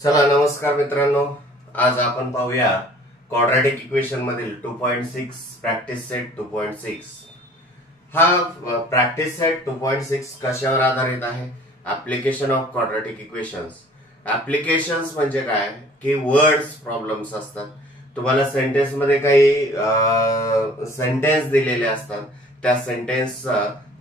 चला नमस्कार मित्रांनो, आज आपण पाहूया क्वाड्रॅटिक इक्वेशन मधील 2.6 प्रॅक्टिस सेट 2.6. हा प्रॅक्टिस सेट 2.6 कशावर आधारित आहे? Application of quadratic equations. Applications म्हणजे काय की वर्ड्स प्रॉब्लेम्स असतात. तुम्हाला सेंटेन्स मध्ये काही सेंटेन्स दिलेले असतात, त्या सेंटेन्स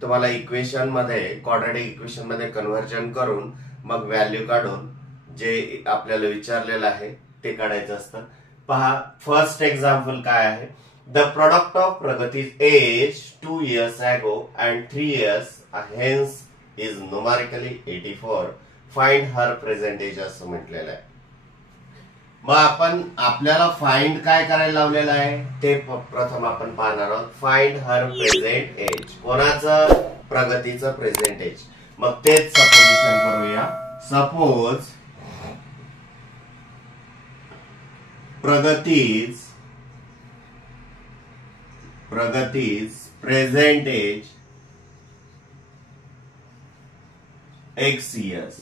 तुम्हाला इक्वेशन मध्ये क्वाड्रॅटिक इक्वेशन मध्ये कन्व्हर्जन करून मग व्हॅल्यू काढून जे आपल्याला विचारलेलं आहे ते काढायचं असतं. पहा, फर्स्ट एक्झाम्पल काय आहे? The product of Pragati's age 2 years ago and 3 years hence is numerically 84. Find her present age असं म्हटलेलं आहे. मग आपल्याला फाइंड काय करायला लावलेलं आहे ते प्रथम आपण पाहणार आहोत. Find her present age. कोणाचं? प्रगतीचं प्रेझेंट एज. मग तेच सपोजिशन करूया. Suppose Pragati's present age x years.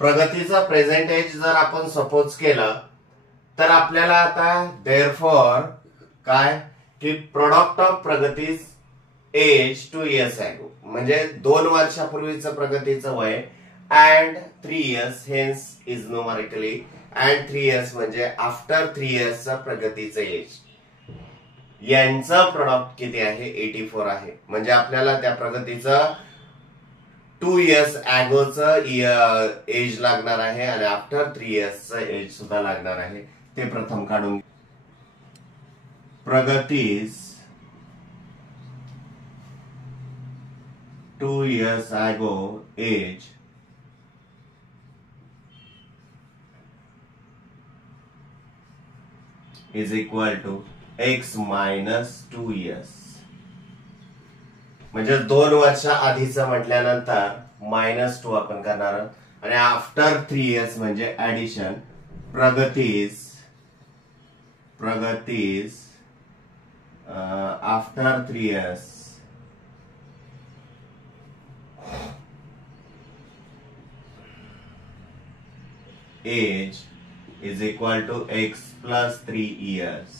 प्रगतीचा प्रेझेंट एज जर आपण सपोज केलं तर आपल्याला आता देअरफॉर काय की product of Pragati's age 2 years ago म्हणजे 2 वर्षापूर्वीचं प्रगतीचं वय and 3 years hence is numerically and 3 years म्हणजे आफ्टर 3 years चा प्रगतीचं एज. यांचं प्रोडक्ट किती आहे? 84 आहे. म्हणजे आपल्याला त्या प्रगतीचं 2 years अगोचं एज लागणार आहे आणि आफ्टर 3 yearsचं एज सुद्धा लागणार आहे. ते प्रथम काढून. प्रगतीज 2 years ago age is equal to x minus 2 years. म्हणजे 2 वर्ष आधीचं म्हटल्यानंतर -2 आपण करणार आहोत आणि आफ्टर 3 years म्हणजे addition. Pragati's after 3 years age is equal to x plus 3 years.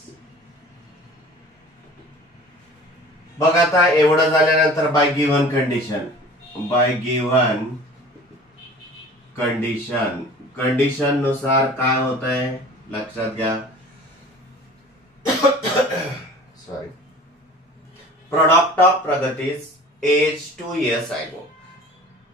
बघ आता एवढं झाल्यानंतर बाय गिव्हन कंडिशन नुसार काय होत आहे लक्षात घ्या. Sorry. Product of Pragati's age 2 years ago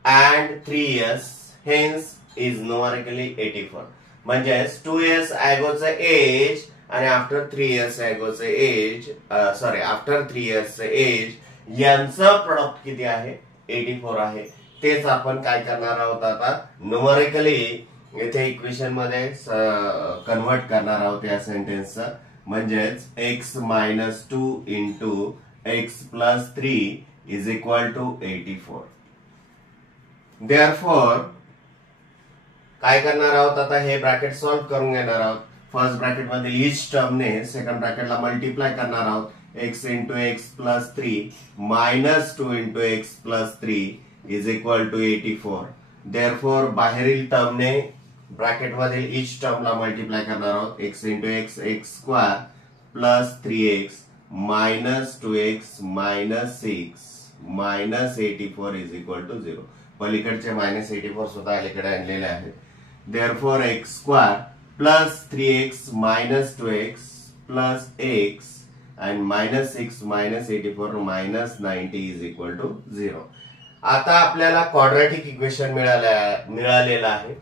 and 3 years hence is numerically 84. म्हणजे 2 years अगोचं एज आणि आफ्टर 3 years अगोचं एज आफ्टर 3 yearsचं एज यांचं प्रोडक्ट किती आहे? 84 आहे. तेच आपण काय करणार आहोत आता न्यूमरिकली इथे इक्वेशन मध्ये कन्वर्ट करणार आहोत या सेंटेन्सचं. म्हणजेच x minus 2 into x plus 3 is equal to 84. Therefore काय करणार आहोत आता हे ब्रॅकेट सॉल्व्ह करून घेणार आहोत. फर्स्ट ब्रॅकेट मध्ये ईच टर्मने सेकंड ब्रॅकेटला मल्टिप्लाय करणार आहोत. x into x plus 3 minus 2 into x plus 3 is equal to 84. Therefore बाहेरील टर्मने ब्रॅकेट मधील ईच टर्मला मल्टिप्लाय करणार आहोत. x into x x square plus 3x minus 2x minus 6 minus 84 is equal to 0. पलीकडचे -84 सुद्धा अलीकडे आणलेले आहेत. Therefore x square plus 3x minus 2x plus x and minus 6 minus 84 minus 90 is equal to 0. आता आपल्याला quadratic equation मिळालेलं आहे.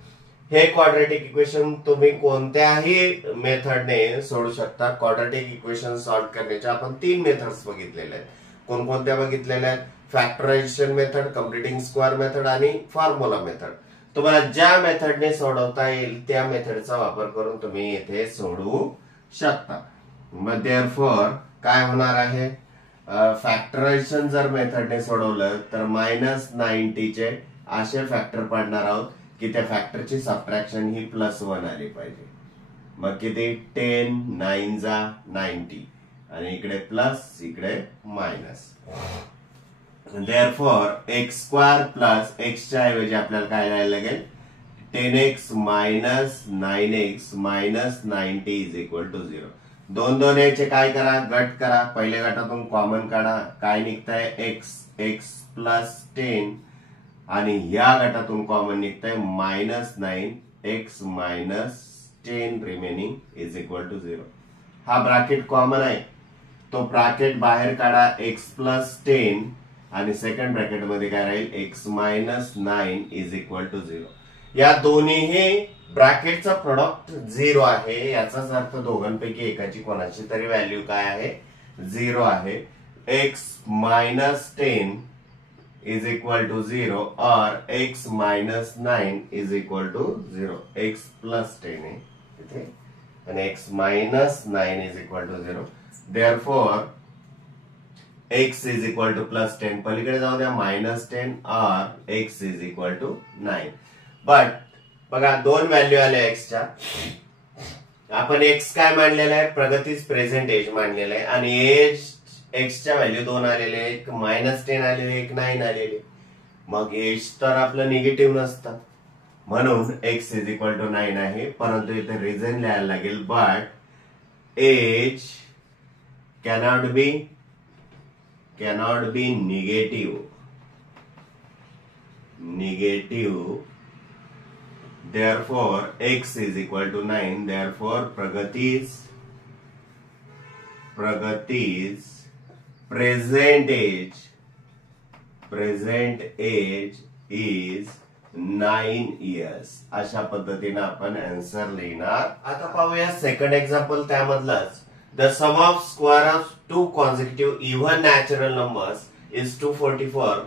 हे quadratic equation तुम्ही कोणत्याही मेथडने सोडू शकता. क्वाड्रॅटिक इक्वेशन सॉल्व्ह करण्याच्या आपण 3 मेथड्स बघितलेल्या आहेत. कोणकोणत्या बघितलेल्या आहेत? Factorisation method, computing square method आणि फॉर्म्युला मेथड. तुम्हाला ज्या मेथडने सोडवता येईल त्या मेथडचा वापर करून तुम्ही इथे सोडवू शकता. मग देअरफॉर काय होणार आहे? फॅक्टरायझेशन जर मेथडने सोडवलं तर -90 चे असे फॅक्टर पडणार आहोत की त्या फॅक्टरची सबट्रॅक्शन ही +1 आली पाहिजे. मग किती? 10 9 जा 90 आणि इकडे प्लस इकडे minus. Therefore x square plus x च्या ऐवजी आपल्याला काय लिहायला लागेल 10x minus 9x minus 90 is equal to 0. दोन दोन याचे काय करा, गट करा. पहिल्या गटातून कॉमन काढा. काय निघतंय, x प्लस 10 आणि या गटातून कॉमन निघतंय minus 9x minus 10 remaining is equal to 0. हा ब्रॅकेट कॉमन आहे, तो ब्रॅकेट बाहेर काढा. x प्लस 10 आणि सेकंड ब्रॅकेट मध्ये काय राहील, x minus 9 is equal to 0. या दोन्ही ब्रॅकेटचा प्रोडक्ट 0 आहे. याचाच अर्थ दोघांपैकी एकाची कोणाची तरी व्हॅल्यू काय आहे, 0 आहे. x minus 10 is equal to 0 और x minus 9 is equal to 0. x plus 10 आहे इथे आणि x minus 9 is equal to 0. Therefore x is equal to plus 10, पलीकडे जाऊ द्या मायनस 10 और x is equal to 9. But बघा दोन व्हॅल्यू आल्या एक्सच्या. आपण एक्स काय मांडलेला आहे, प्रगतीच प्रेझेंट एज मांडलेला आहे आणि एज एक्सच्या व्हॅल्यू दोन आलेले, एक मायनस 10 आलेले, एक 9 आलेले. मग एज तर आपलं निगेटिव्ह नसतं म्हणून एक्स इज इक्वल टू 9 आहे. परंतु इथे रिझन लिहायला लागेल, but x cannot be negative. Therefore x is equal to 9. Therefore Pragati's present age is 9 years. अशा पद्धतीने आपण आन्सर लिहिणार. आता पाहूया सेकंड एक्झाम्पल, त्यामधलाच. The sum of square of two consecutive even natural numbers is 244.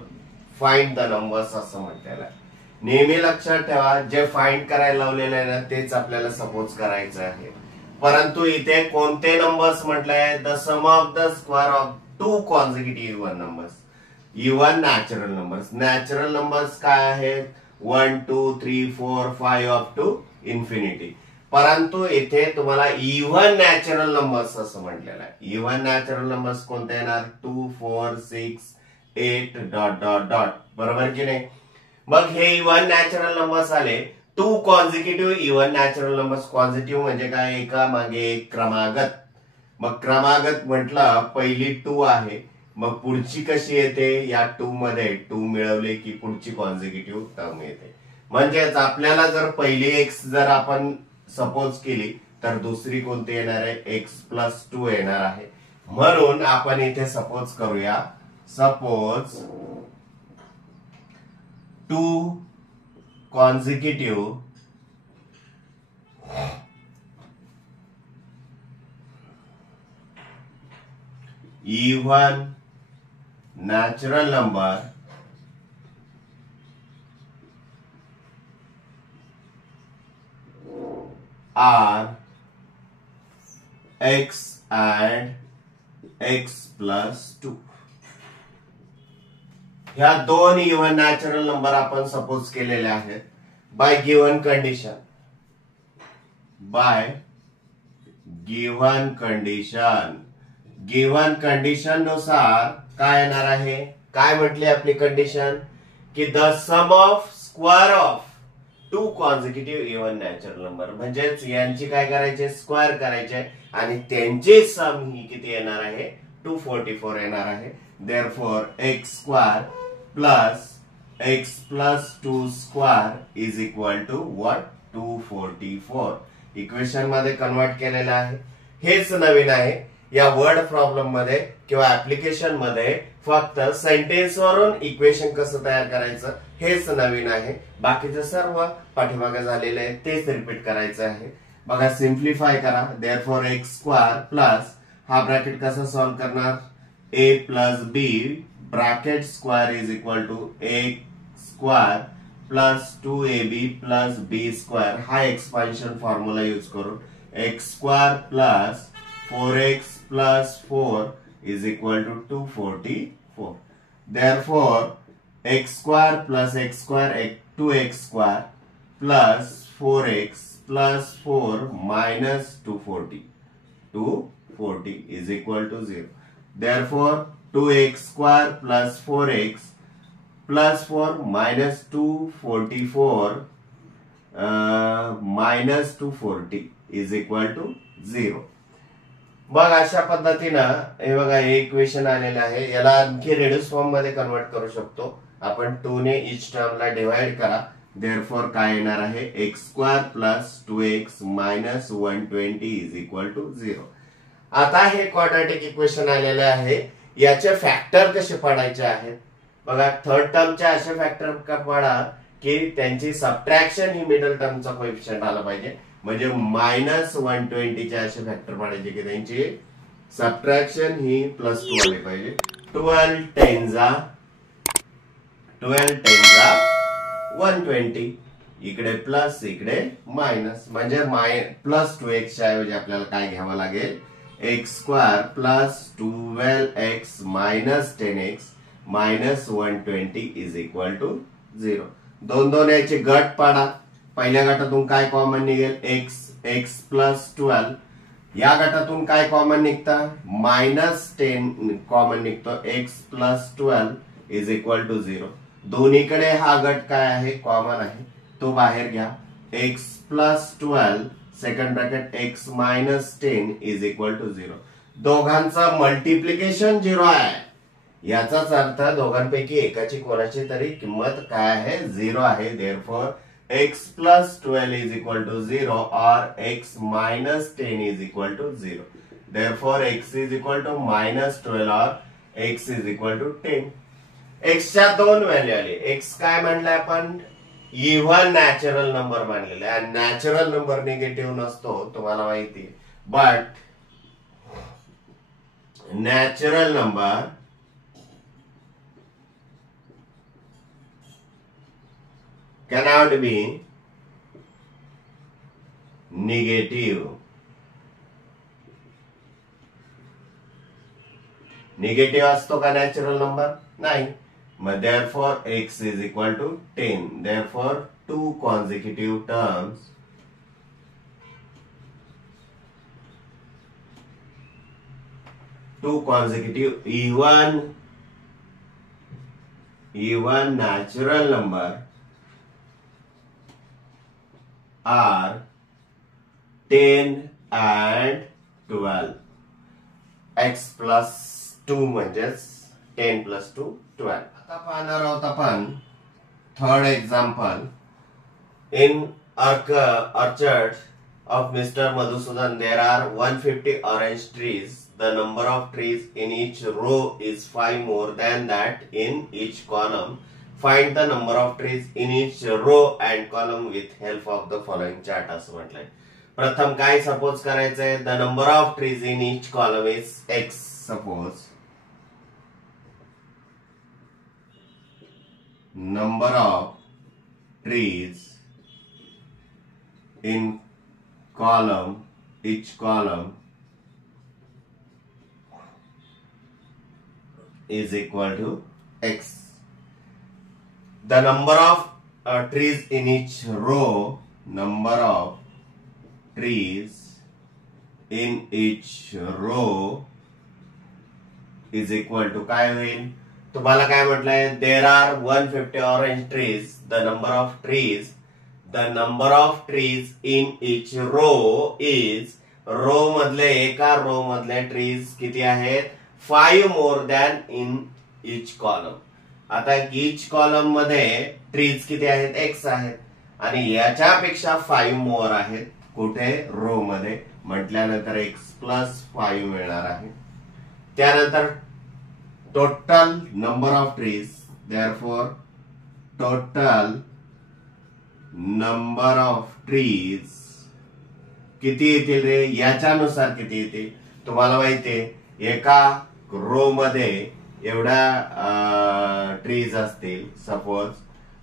Find the numbers असं म्हटलेलं आहे. नेहमी लक्षात ठेवा, जे फाइंड करायला लावलेलं आहे ना तेच आपल्याला सपोज करायचं आहे. परंतु इथे कोणते नंबर्स म्हटलंय, the sum of the square of two consecutive even numbers. Even natural numbers. Natural numbers काय आहेत, 1 2 3 4 5 अप टू इन्फिनिटी. परंतु इथे तुम्हाला इव्हन नॅचरल नंबर्स असं म्हटलेलं आहे. इव्हन नॅचरल नंबर्स कोणते येणार, 2 4 6 8 डॉट डॉट डॉट. बरोबर की नाही. मग हे इव्हन नॅचरल नंबर्स आले. Two consecutive even natural numbers. Consecutive म्हणजे काय, एका मागे एक क्रमागत. मग क्रमागत म्हटलं पहिली 2 आहे, मग पुढची कशी येते, या 2 मध्ये 2 मिळवले की पुढची कॉन्झिक्युटिव्ह टर्म येते. म्हणजेच आपल्याला जर पहिली एक्स जर आपण सपोज केली तर दुसरी कोणती येणार आहे, एक्स प्लस 2 येणार आहे. म्हणून आपण इथे सपोज करूया, suppose 2 consecutive even natural number are x and x plus 2. ह्या दोन इव्हन नॅचरल नंबर आपण सपोज केलेले आहेत by given condition. Given condition नुसार काय येणार आहे, काय म्हटली आपली कंडिशन, की the sum of square of two consecutive even natural number. म्हणजेच यांची काय करायचे, स्क्वेअर करायचे आणि त्यांची सम ही किती येणार आहे, 244 येणार आहे. Therefore x square plus x plus 2 square is equal to what, 244. Equation मध्ये कन्वर्ट केलेलं आहे. हेच नवीन आहे या वर्ड प्रॉब्लेम मध्ये किंवा ऍप्लिकेशन मध्ये. फक्त सेंटेन्स वरून इक्वेशन कसं तयार करायचं हेच नवीन आहे. बाकीचं सर्व पाठीमागे झालेलं आहे तेच रिपीट करायचं आहे. बघा, सिम्प्लिफाय करा. Therefore x square plus हा ब्रॅकेट कसा सॉल्व्ह करणार, a plus b bracket square is equal to a square plus 2ab plus b square. हा एक्सपान्शन फॉर्म्युला यूज करून x square plus 4x plus 4 is equal to 244. Therefore x square plus x square 2x square plus 4x plus 4 minus 240 is equal to 0. Therefore 2x square plus 4x plus 4 minus 244 -240 is equal to 0. मग अशा पद्धतीनं हे बघा हे equation आलेलं आहे. याला आणखी रेड्यूस फॉर्म मध्ये कन्वर्ट करू शकतो आपण. 2 ने इच टर्मला डिवाइड करा. देअरफॉर काय येणार आहे, x² plus 2x minus 120 is equal to 0. आता हे क्वाड्रॅटिक इक्वेशन आलेले आहे. याचे फॅक्टर कसे पाडायचे आहेत बघा. थर्ड टर्मचे असे फॅक्टर का पाडा की त्यांची सबट्रॅक्शन ही मिडल टर्मचा कोएफिशियंट आला पाहिजे. म्हणजे -120 चे असे फॅक्टर पाडायचे की त्यांची सबट्रॅक्शन ही +2 आली पाहिजे. 12 10 120, इकडे प्लस इकडे मायनस, म्हणजे +2x च्या ऐवजी आपल्याला काय घ्यावं लागेल, x² plus 12x minus 10x minus 120 is equal to 0. 2 याचे गट पाडा. पहिल्या गटातून काय कॉमन निघेल, x प्लस 12. या गटातून काय कॉमन निघतं, -10 कॉमन निघतो. x plus 12 is equal to 0. दोन्हीकडे हा गट काय आहे, कॉमन आहे, तो बाहेर घ्या. x plus 12 second bracket x minus 10 is equal to 0. दोघांचं मल्टिप्लिकेशन 0 आहे. याचाच अर्थ दोघांपैकी एकाची कोणाची तरी किंमत काय आहे, 0 आहे. Therefore x plus 12 is equal to 0 और x minus 10 is equal to 0. Therefore x is equal to -12 और x is equal to 10. x च्या 2 व्हॅल्यू आली. x काय म्हणलंय आपण, इव्हन नॅचरल नंबर मानलेला आहे. नॅचरल नंबर निगेटिव्ह नसतो तुम्हाला माहिती, but natural number cannot be negative. Negative असतो का नॅचरल नंबर, नाही. मग therefore x is equal to 10. Therefore 2 consecutive terms even natural number are 10 and 12. x plus 2 म्हणजेच 10 प्लस 2 12. आता पाहणार आहोत आपण third example. In orchard of Mr. Madhusudan there are 150 orange trees. The number of trees in each row is 5 more than that in each column. Find the number of trees in each row and column with help of the following chart असं म्हटलंय. प्रथम काय suppose करायचंय, the number of trees in each column is x. Suppose number of trees in column, each column is equal to x. The number of trees in each row, number of trees in each row is equal to काय होईल, तुम्हाला काय म्हटलंय, there are 150 orange trees. The number of trees in each row is, row मधले एका row मधले trees किती आहेत, 5 more than in each column. आता each column मध्ये ट्रीज किती आहेत, x आहेत, आणि याच्यापेक्षा 5 मोर आहेत कुठे, रो मध्ये. म्हटल्यानंतर x प्लस 5 मिळणार आहे. त्यानंतर total number of trees, therefore total number of trees किती येतील रे, याच्यानुसार किती येतील तुम्हाला माहितीये. एका रो मध्ये एवढ्या ट्रीज असतील सपोज,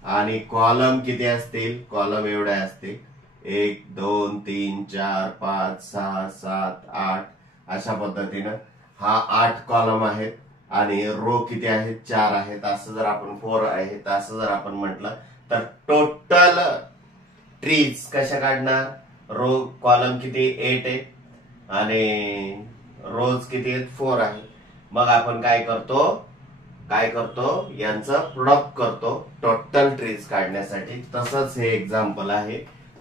आणि कॉलम किती असतील, कॉलम एवढ्या असतील, 1 2 3 4 5 6 7 8 अशा पद्धतीनं हा 8 कॉलम आहेत, आणि रो किती आहेत, 4 आहेत. असं जर आपण 4 आहेत असं जर आपण म्हटलं तर टोटल ट्रीज कशा काढणार, रो कॉलम किती 8 आहे आणि रोज किती आहेत, 4 आहे. मग आपण काय करतो यांचं प्रोडक्ट करतो टोटल ट्रीज काढण्यासाठी. तसंच हे एक्झाम्पल आहे.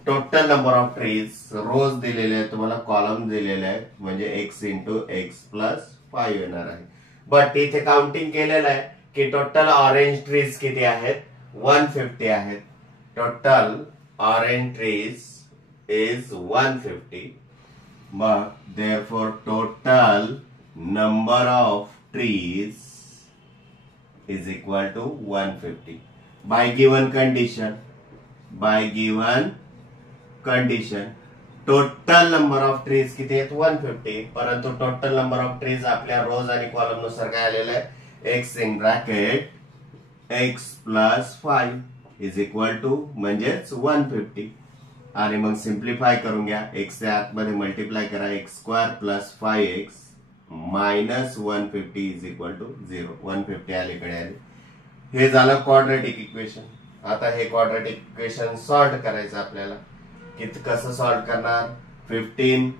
टोटल नंबर ऑफ ट्रीज, रोज दिलेले आहेत तुम्हाला, कॉलम दिलेले आहेत, म्हणजे एक्स इंटू एक्स प्लस 5 येणार आहे. बट इथे काउंटिंग केलेलं आहे की टोटल ऑरेंज ट्रीज किती आहेत, 150 आहेत. Total orange trees is 150. मग therefore total number of trees is equal to 150 by given condition. Total number of trees किती आहेत, 150. परंतु टोटल नंबर ऑफ ट्रीज आपल्या रोज आणि कॉलम नुसार काय आलेलं आहे, x in bracket x plus 5 is equal to म्हणजेच 150. आणि मग सिम्प्लिफाय करून घ्या, एक्स च्या आतमध्ये मल्टिप्लाय करा, x square plus 5x minus 150 is equal to 0. 150 अलीकडे आले. हे झालं क्वाड्रॅटिक इक्वेशन. आता हे क्वाड्रॅटिक इक्वेशन सॉल्व करायचं आपल्याला. कसं सॉल्व करणार, 15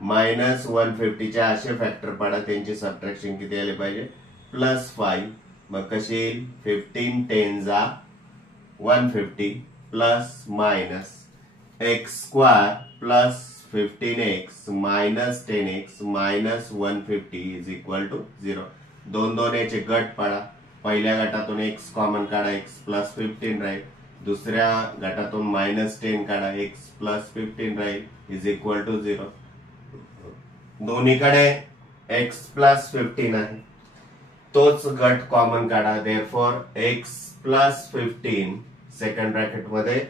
मायनस 150 चे असे फॅक्टर पडा, त्यांची सबट्रॅक्शन किती आले पाहिजे, प्लस 5. मग कशी येईल, 15 10 जा 150 plus minus x square plus 15x minus 10x minus 150 is equal to 0. 2 2 याचे गट पाडा. पहिल्या गटातून x कॉमन काढा, x प्लस 15 राहील. दुसऱ्या गटातून मायनस 10 काढा, x प्लस 15 राहील इज इक्वल टू 0. दोन्हीकडे x प्लस 15 आहे, तोच गट कॉमन काढा. Therefore x plus 15 second bracket मध्ये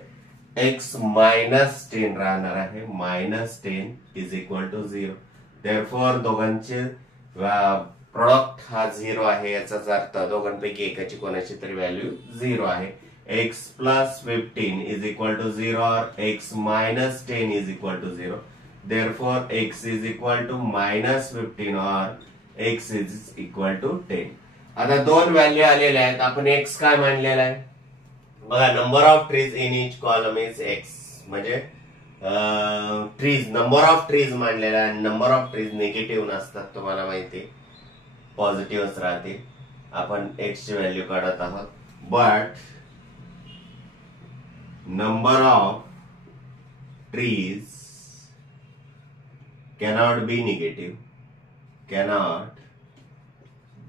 x मायनस 10 राहणार आहे, minus 10 is equal to 0. Therefore दोघांचे प्रोडक्ट हा 0 आहे, याचाच अर्थ दोघांपैकी एकाची कोणाची तरी व्हॅल्यू 0 आहे. x plus 15 is equal to 0 और x minus 10 is equal to 0. Therefore x is equal to minus 15 और x इज इक्वल टू 10. आता दोन व्हॅल्यू आलेल्या आहेत, आपण x काय मानलेला आहे बघा, number of trees in each column is x, म्हणजे ट्रीज नंबर ऑफ ट्रीज मानलेला आहे. नंबर ऑफ ट्रीज निगेटिव्ह नसतात, तुम्हाला माहिती, पॉझिटिव्हच राहते. आपण एक्स ची व्हॅल्यू काढत आहोत. But number of trees cannot be negative, cannot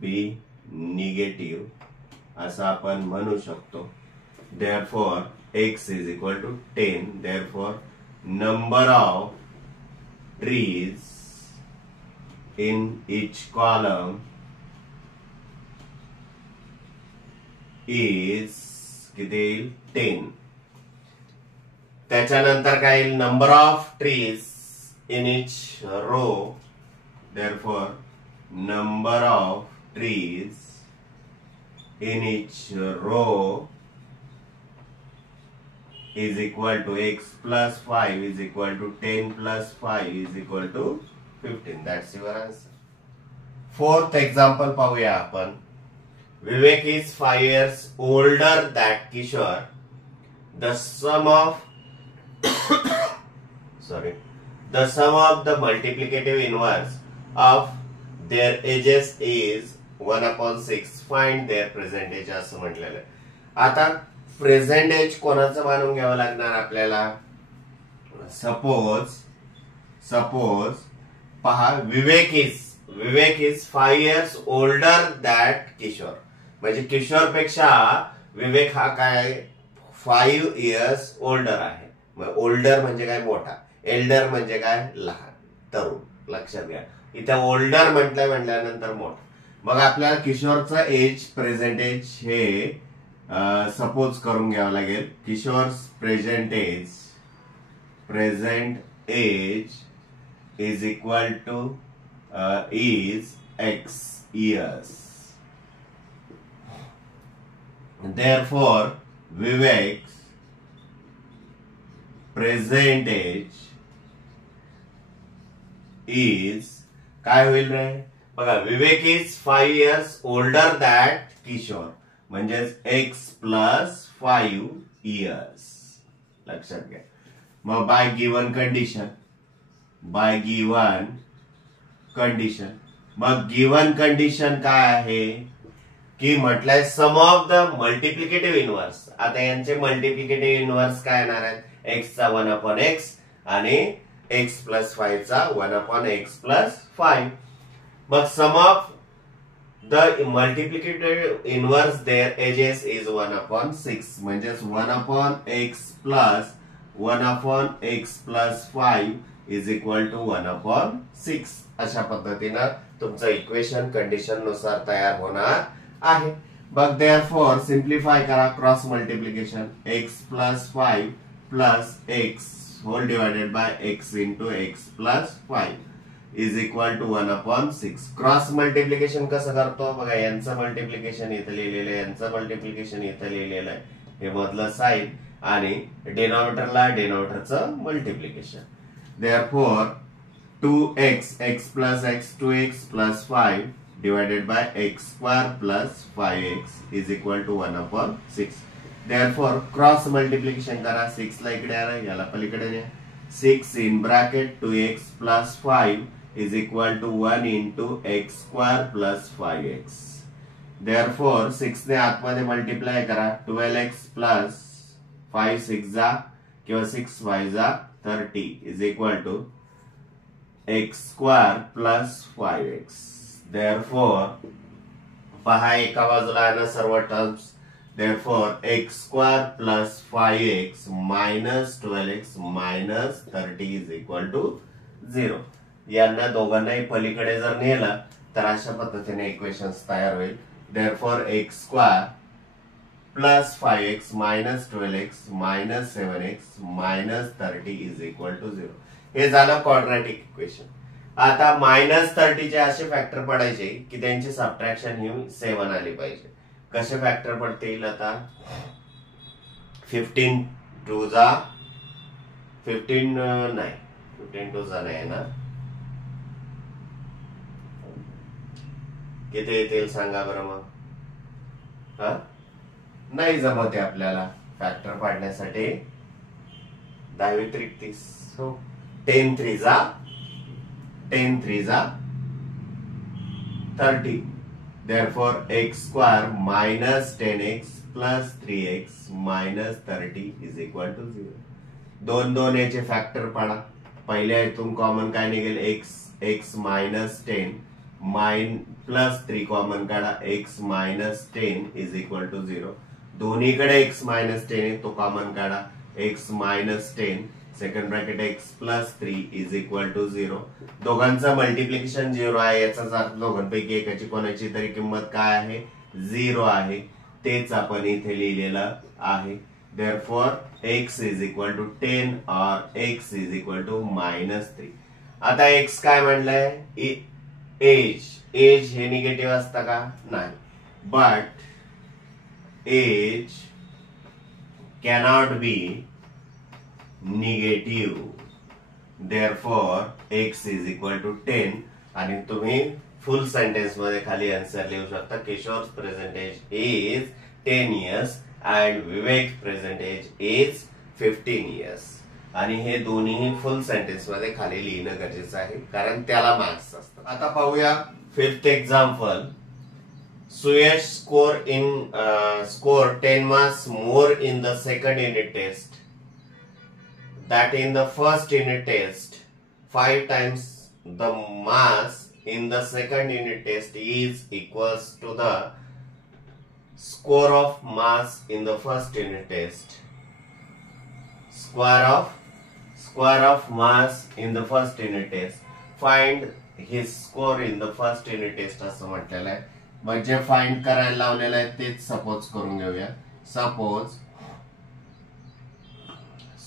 be negative असं आपण म्हणू शकतो. Therefore x is equal to 10. Therefore number of trees in each column is किती येईल, 10. त्याच्यानंतर काय येईल, number of trees in each row. Therefore number of trees in each row is equal to x plus 5 is equal to 10 plus 5 is equal to 15. That's your answer. Fourth example पाहूया आपण. Vivek is 5 years older than Kishore. The sum of the sum of the multiplicative inverse of their ages is 1/6. Find their present age असं म्हटलेलं आहे. आता present age कोणाचं मानून घ्यावं लागणार आपल्याला. सपोज पहा, Vivek is 5 years older that Kishore, म्हणजे किशोर पेक्षा विवेक हा काय 5 years ओल्डर आहे. मग ओल्डर म्हणजे काय, मोठा. एल्डर म्हणजे काय, लहान, तरुण. लक्षात घ्या, इथे ओल्डर म्हटल्यानंतर मोठा. मग आपल्याला किशोरचं एज, प्रेझेंट एज हे सपोज करून घ्यावं लागेल. Kishore's present age is equal to is x years. Therefore Vivek's present age is काय होईल रे बघा, Vivek is 5 years older that Kishor, म्हणजेच x प्लस 5 years. लक्षात घ्या. मग बाय गिवन कंडिशन, मग गिवन कंडिशन काय आहे, की म्हटलंय sum of the multiplicative inverse. आता यांचे मल्टिप्लिकेटिव्ह इनव्हर्स काय येणार आहेत? एक्सचा 1/x आणि x प्लस 5 चा 1/x प्लस 5. मग sum of the multiplicative inverse their ages is 1/6 म्हणजेच 1/x plus 1/x plus 5 is equal to 1/6. अशा पद्धतीनं तुमचं इक्वेशन कंडिशन नुसार तयार होणार आहे. मग देअरफॉर सिम्प्लिफाय करा, cross multiplication x plus 5 plus x whole divided by x into x plus 5 is equal to 1/6. Cross multiplication कसं करतो बघा, यांचं मल्टिप्लिकेशन इथं लिहिलेलं आहे, यांचं मल्टिप्लिकेशन इथं लिहिलेलं आहे, हे मधलं साइन आणि डिनॉमिनेटरला डिनॉमिनेटरचं multiplication. Therefore 2x x plus x 2x plus 5 divided by x square plus 5x is equal to 1/6. Therefore cross multiplication करा, 6 ला इकडे आला, याला पलीकडे न्या. 6 in bracket 2x plus 5 is equal to 1 into x square plus 5x. Therefore 6 ने आतमध्ये multiply करा, 12x plus 5 6 जा किंवा 6 5 जा 30 is equal to x square plus 5x. Therefore पहा एका बाजूला आहे ना सर्व terms. Therefore x square plus 5x minus 12x minus 30 is equal to 0. यांना दोघांनाही पलीकडे जर नेलं तर अशा पद्धतीने इक्वेशन्स तयार होईल. Therefore x square plus 5x minus 12x minus 7x minus 30 is equal to 0. हे झालं क्वाड्रॅटिक इक्वेशन. आता -30 चे असे फॅक्टर पडायचे की त्यांची सबट्रॅक्शन ही 7 आली पाहिजे. कसे फॅक्टर पडतील? आता 15 2 जा 15 नाही, 15 2 जा नाही ना, किती येतील सांगा बरं मग. हा नाही जमते आपल्याला फॅक्टर पाडण्यासाठी. 10 त्रिक 30. हो 10 3 जा 10 3 जा 30. Therefore x square minus 10x plus 3x minus 30 is equal to 0. दोन दोन याचे फॅक्टर पाडा. पहिल्या इथून कॉमन काय निघेल? x minus 10 प्लस 3 कॉमन काढा, x minus 10 is equal to 0. दोन्हीकडे x minus 10 आहे तो कॉमन काढा, x minus 10 second bracket x plus 3 is equal to 0. दोघांचं मल्टिप्लिकेशन 0 आहे, याचाच अर्थ दोघांपैकी एकाची कोणाची तरी किंमत काय आहे? 0 आहे. तेच आपण इथे लिहिलेलं आहे. Therefore x is equal to 10 or x is equal to -3. आता x काय म्हणलंय? एज हे निगेटिव्ह असतं का? नाही. But x cannot be negative. Therefore x is equal to 10 आणि तुम्ही फुल सेंटेन्स मध्ये खाली आन्सर लिहू शकता. Kishor's present age is 10 years and Vivek present age is 15 years. आणि हे दोन्ही फुल सेंटेन्स मध्ये खाली लिहिणं गरजेचं आहे कारण त्याला मार्क्स असतात. आता पाहूया 5th example. Suyash scored 10 marks more in the second unit test that in the first unit test. 5 times the mass in the second unit test is equals to the score of mass in the first unit test. Square of mass in the first unit test. Find his score in the first unit test असं म्हटलेलं आहे. मग जे find करायला लावलेलं आहे तेच suppose करून घेऊया. Suppose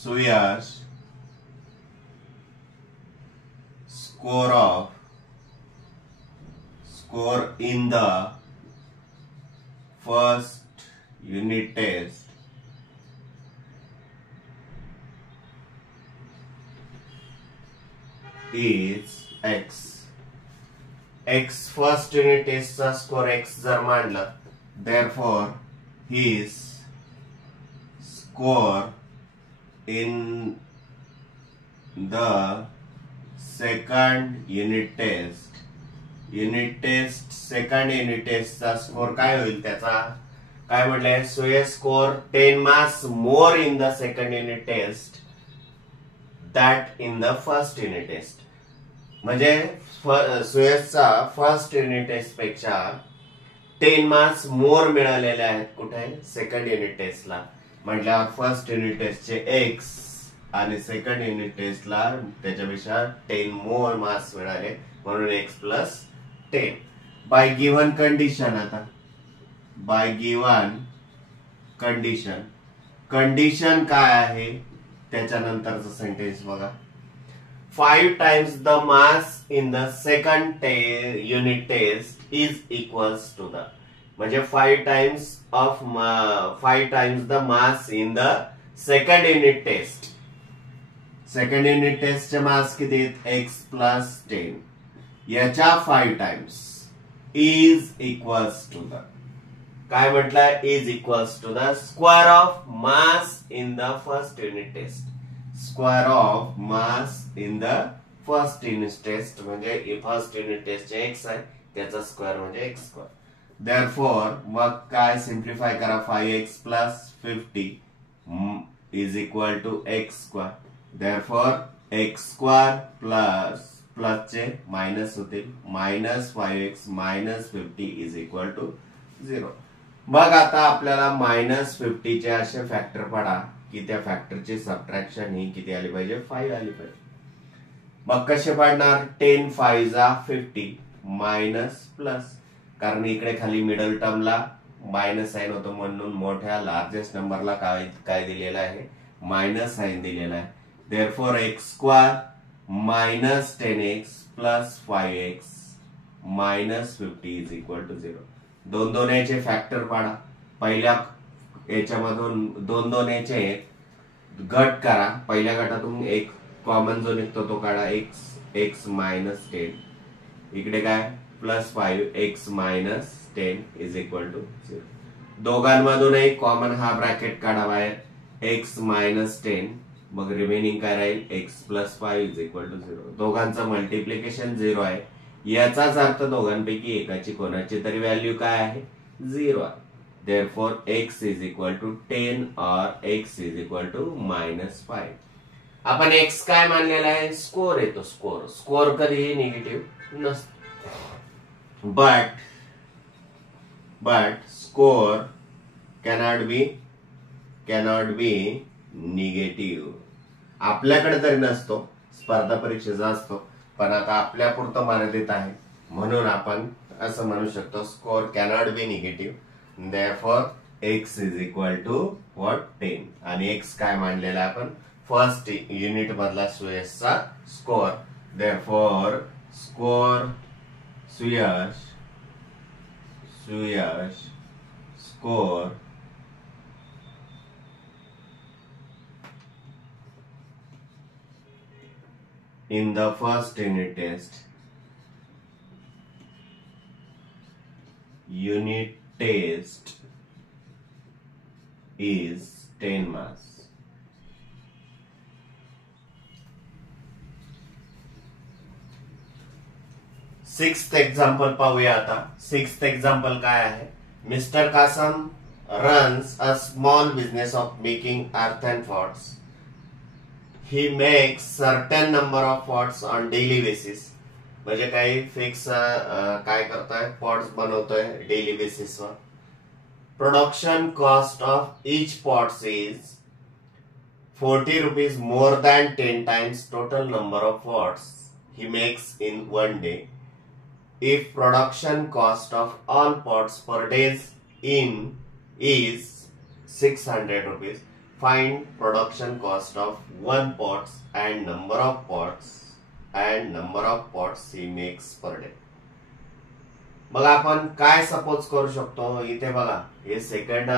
Suyash score in the first unit test is x. x first unit test चा स्कोर x जर मांडला, therefore his score in the second unit test unit test second unit टेस्टचा स्कोर काय होईल त्याचा काय म्हटलंय Suyash score 10 marks more in the second unit test that in the first unit test. म्हणजे सुयशचा फर्स्ट युनिट टेस्ट पेक्षा 10 मार्क्स मोर मिळालेले आहेत कुठे सेकंड युनिट टेस्टला. म्हटल्यावर फर्स्ट युनिट टेस्टचे एक्स आणि सेकंड युनिट टेस्टला त्याच्यापेक्षा 10 मोर मार्क्स मिळाले म्हणून x plus 10 by given condition. आता बाय गिव्हन कंडिशन कंडिशन काय आहे त्याच्यानंतरचं सेंटेन्स बघा. 5 times the mass in the second unit test is equals to the म्हणजे 5 times the mass in the second unit test. Second unit टेस्टचे marks किती आहेत x plus 10 याच्या 5 times is equals to the काय म्हटलं is equals to the square of marks in the first unit test. Square of marks in the first unit test म्हणजे first unit टेस्टचे x आहे त्याचा square म्हणजे x square. Therefore मग काय simplify करा 5x plus 50 is equal to x square. Therefore x square plus चे minus होतील minus 5x minus 50 is equal to 0. मग आता आपल्याला मायनस 50 चे असे फॅक्टर पडा की त्या फॅक्टरची सबट्रॅक्शन ही किती आली पाहिजे 5 आली पाहिजे. मग कसे पाडणार 10 5 जा 50 मायनस प्लस कारण इकडे खाली मिडल टर्मला मायनस साइन होतो म्हणून मोठ्या लार्जेस्ट नंबरला काय दिलेला आहे मायनस साइन दिलेला आहे. Therefore x square minus 10x plus 5x minus 50 is equal to 0. दोन दोन याचे फॅक्टर पाडा. पहिल्या याच्यामधून दोन दोन याचे गट करा. पहिल्या गटातून एक कॉमन जो निघतो तो काढा x मायनस 10 इकडे काय plus 5x minus 10 is equal to 0. दोघांमधून एक कॉमन हा ब्रॅकेट काढा बाहेर x मायनस 10 मग रिमेनिंग काय राहील x plus 5 is equal to 0. दोघांचं मल्टिप्लिकेशन 0 आहे याचाच अर्थ दोघांपैकी एकाची कोणाची तरी व्हॅल्यू काय आहे 0 आहे. Therefore x is equal to 10 और x is equal to minus 5. आपण x काय मानलेला आहे स्कोर येतो स्कोर कधीही निगेटिव्ह नसतो. But score cannot be negative. आपल्याकडे तरी नसतो स्पर्धा परीक्षेचा असतो पण आता आपल्या पुरतं मर्यादित आहे म्हणून आपण असं म्हणू शकतो score cannot be negative. Therefore x is equal to what 10 आणि x काय मानलेला आपण फर्स्ट युनिट मधला सुयशचा score. Therefore score Suyash score in the first unit test is 10 marks. Sixth example पाहूया आता. सिक्स्थ एक्झाम्पल काय आहे mister Kasam runs a small business of making earthen pots. He makes certain number of pots on daily basis. म्हणजे काही fix काय करतोय pots बनवतोय daily बेसिसवर. Production cost of each pots is 40 rupees more than 10 times total number of pots he makes in one day. If production cost of all pots per day is 600 rupees, find production cost of one pots and number of pots he makes per day. मग आपण काय suppose करू शकतो इथे बघा हे second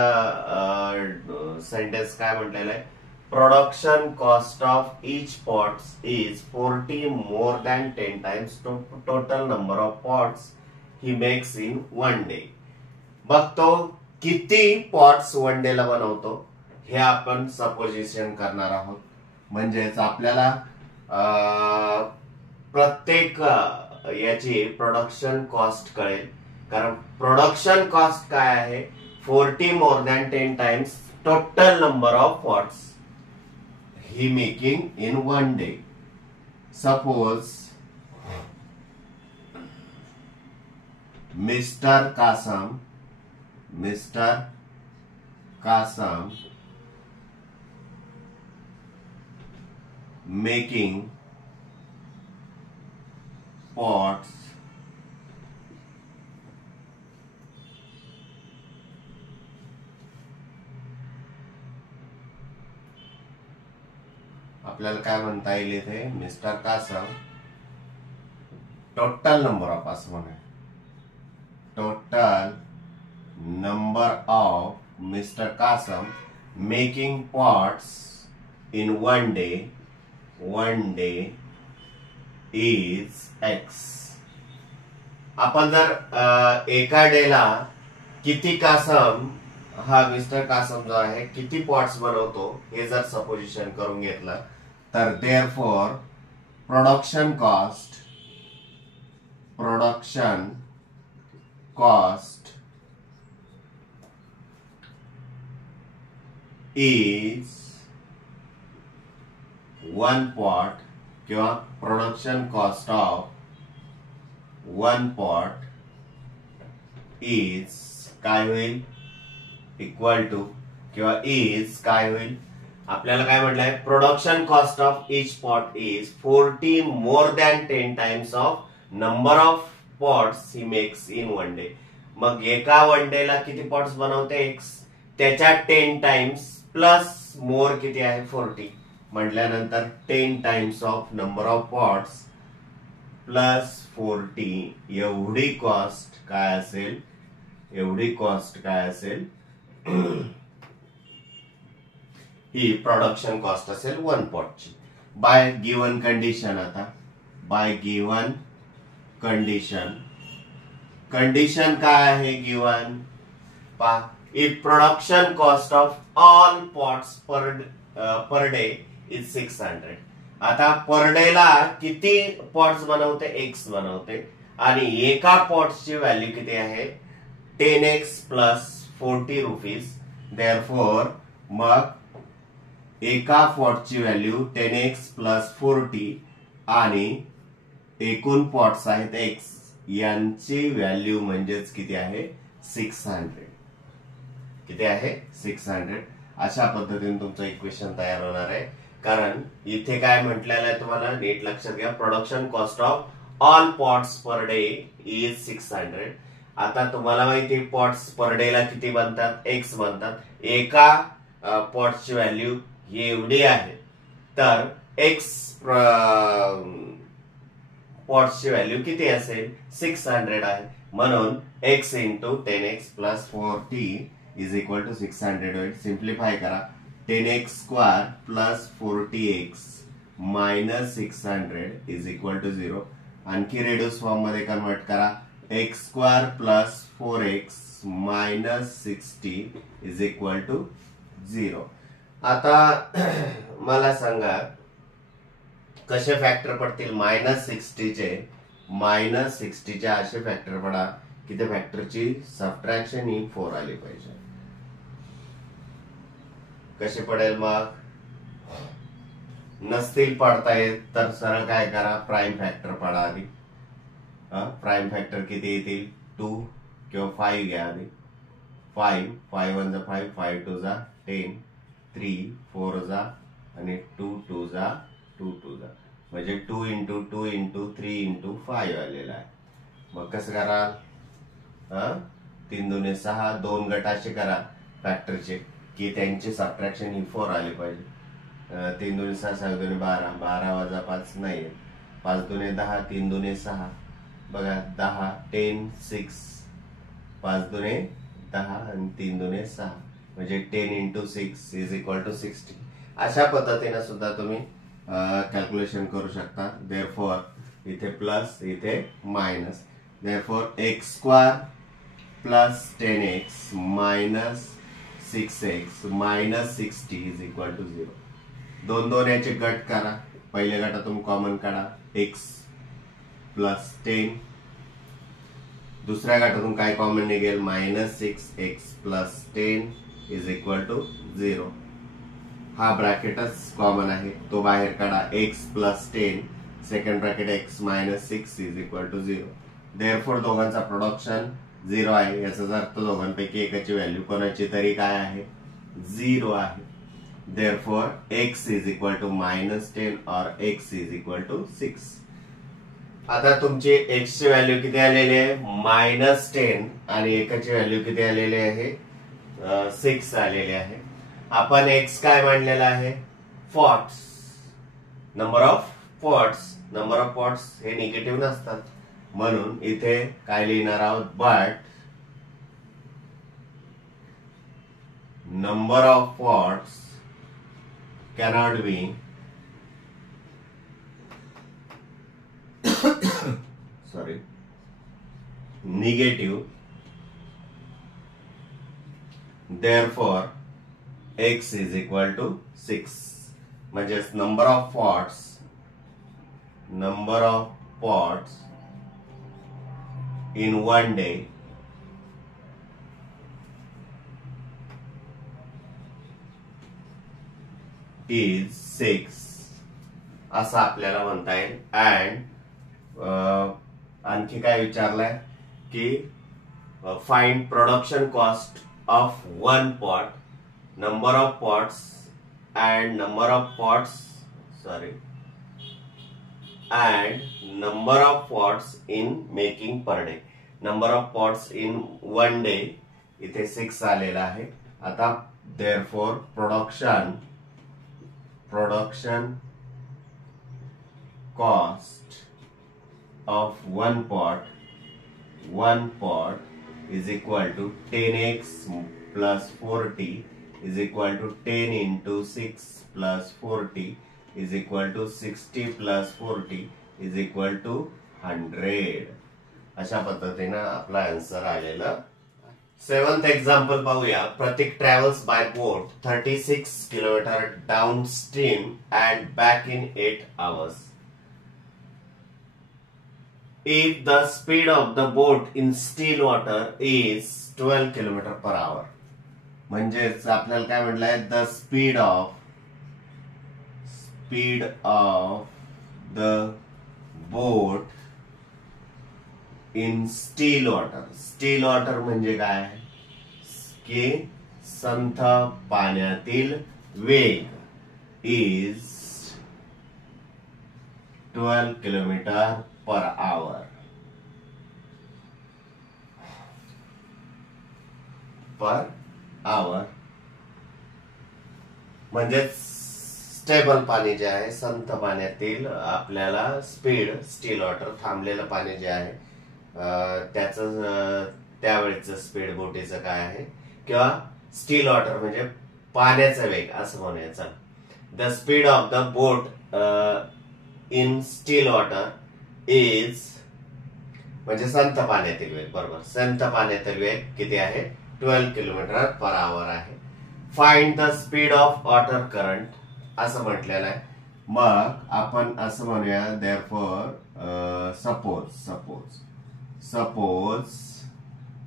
sentence काय म्हटलेलं आहे production cost of each pots is 40 more than 10 times total number of pots he makes in one day. मग तो किती पॉट्स वन डे ला बनवतो हे आपण सपोजिशन करणार आहोत. म्हणजेच आपल्याला प्रत्येक याची प्रोडक्शन कॉस्ट कळेल, कारण प्रोडक्शन कॉस्ट काय आहे 40 more than 10 times total number of pots he making in one day. Suppose Mr. Kasam making pots आपल्याला काय म्हणता येईल इथे Mr Kasam total number of असं म्हणा total number of Mr Kasam making pots in one day is x. आपण जर एका डेला किती कासम हा मिस्टर कासम जो आहे किती पॉट्स बनवतो हे जर सपोजिशन करून घेतलं तर therefore production cost is one pot किंवा production cost of one pot is काय होईल इक्वल टू किंवा इज काय होईल आपल्याला काय म्हटलंय production cost of each pot is 40 more than 10 times of number of pots he makes in one day. मग एका वन डे ला किती पॉट्स बनवते एक्स त्याच्या 10 टाइम्स प्लस मोर किती आहे 40 म्हटल्यानंतर 10 times of number of pots plus 40 एवढी कॉस्ट काय असेल ही प्रोडक्शन कॉस्ट असेल वन पॉटची बाय गिवन कंडिशन. आता बाय गिवन कंडिशन काय आहे गिवन पा if production cost of all pots per day is 600. आता पर डे ला किती पॉट्स बनवते एक्स बनवते आणि एका पॉट्सची व्हॅल्यू किती आहे 10x plus 40 रुपीज. देअरफॉर मग एका पॉटची व्हॅल्यू 10x plus 40 आणि एकूण पॉट्स आहेत x यांची व्हॅल्यू म्हणजेच किती आहे 600. किती आहे 600. अशा पद्धतीने तुमचं इक्वेशन तयार होणार आहे. कारण इथे काय म्हटलेलं आहे तुम्हाला नीट लक्षात घ्या production cost of all pots per day is 600. आता तुम्हाला माहिती पॉट्स पर डे ला किती बनतात एक्स बनतात. एका पॉट्सची व्हॅल्यू एवढी आहे तर एक्स पॉट्सची व्हॅल्यू किती असेल 600 आहे म्हणून x into 10x plus 40 is equal to 600 होईल. सिम्प्लिफाय करा 10x square plus 40x minus 600 is equal to 0. आणखी रेड्यूस फॉर्म मध्ये कन्वर्ट करा x square plus 4x minus 60 is equal to 0. आता मला सांगा कसे फॅक्टर पडतील मायनस 60 चे असे फॅक्टर पडा की त्या फॅक्टरची सबट्रॅक्शन ही 4 आली पाहिजे. कसे पडेल मग नसतील पडता येत तर सरळ काय करा प्राइम फॅक्टर पडा आधी. प्राइम फॅक्टर किती येतील 2 किंवा 5 घ्या आधी. 5 1 जा 5 5 2 जा 10 3 4 जा आणि 2 2 जा 2 2 जा म्हणजे 2 इंटू 2 इंटू 3 इंटू 5 आलेला आहे. मग कसं कराल 3 2 6 2 गट असे करा फॅक्टरचे की त्यांची सबट्रॅक्शन ही 4 आली पाहिजे. 3 2 6 6 2 12 12 वजा 5 नाही 5 2 10 3 2 6 बघा 10 10 6 5 2 10 आणि 3 2 6 म्हणजे 10 इंटू 6 इज इक्वल टू 60. अशा पद्धतीने सुद्धा तुम्ही कॅल्क्युलेशन करू शकता. देअरफॉर इथे प्लस इथे minus. Therefore x square plus 10x minus 6x minus 60 is equal to 0. 2 2 याचे गट करा. पहिल्या गटातून कॉमन काढा x प्लस 10, दुसऱ्या घाटातून काय कॉमन निघेल, -6x plus 10 is equal to 0. हा ब्रॅकेटच कॉमन आहे, तो बाहेर काढा. x plus 10 second bracket x minus 6 is equal to 0. Therefore दोघांचा प्रोडक्शन 0 आहे. याचा अर्थ दोघांपैकी एकाची व्हॅल्यू कोणाची तरी काय आहे, 0 आहे. Therefore x is equal to -10 और x इज इक्वल टू 6. आता तुमची x ची व्हॅल्यू किती आलेली आहे, -10 आणि एकाची व्हॅल्यू किती आलेली आहे, 6 आलेली आहे. आपण x काय मांडलेला आहे, pots, number of pots. Number of pots हे निगेटिव्ह नसतात, म्हणून इथे काय लिहिणार आहोत, but number of pots cannot be sorry negative. Therefore x is equal to 6. म्हणजे number of pots in one day is 6 असं आपल्याला म्हणता येईल. अँड आणखी काय विचारलंय की find production cost of one pot, number of pots and number of pots in making per day. number of pots in one day इथे 6 आलेला आहे. आता therefore production cost of one pot is equal to 10x plus 40 is equal to 10 into 6 plus 40 is equal to 60 plus 40 is equal to 100. अशा पद्धतीने आपला answer आलेला. 7th example पाहूया. Pratik travels by boat 36 kilometre downstream and back in 8 hours. If the speed of the boat in still water is 12 kilometer per hour. म्हणजेच आपल्याला काय म्हटलंय, the speed of the boat in steel water. Steel water म्हणजे काय की संथ पाण्यातील वेग इज 12 किलोमीटर पर आवर. म्हणजे स्टेबल पाणी जे आहे, संथ पाण्यातील आपल्याला स्पीड, स्टील वॉटर थांबलेलं पाणी जे आहे त्याचं त्यावेळेचं स्पीड बोटीचं काय आहे, किंवा स्टील वॉटर म्हणजे पाण्याचा वेग असं म्हणायचं. The speed of the boat in steel water is म्हणजे संथ पाण्यातील वेग, बरोबर. संथ पाण्यातील वेग किती आहे, 12 किलोमीटर पर आवर आहे. Find the speed of water current असं म्हटलेलं आहे. मग आपण असं म्हणूया, therefore suppose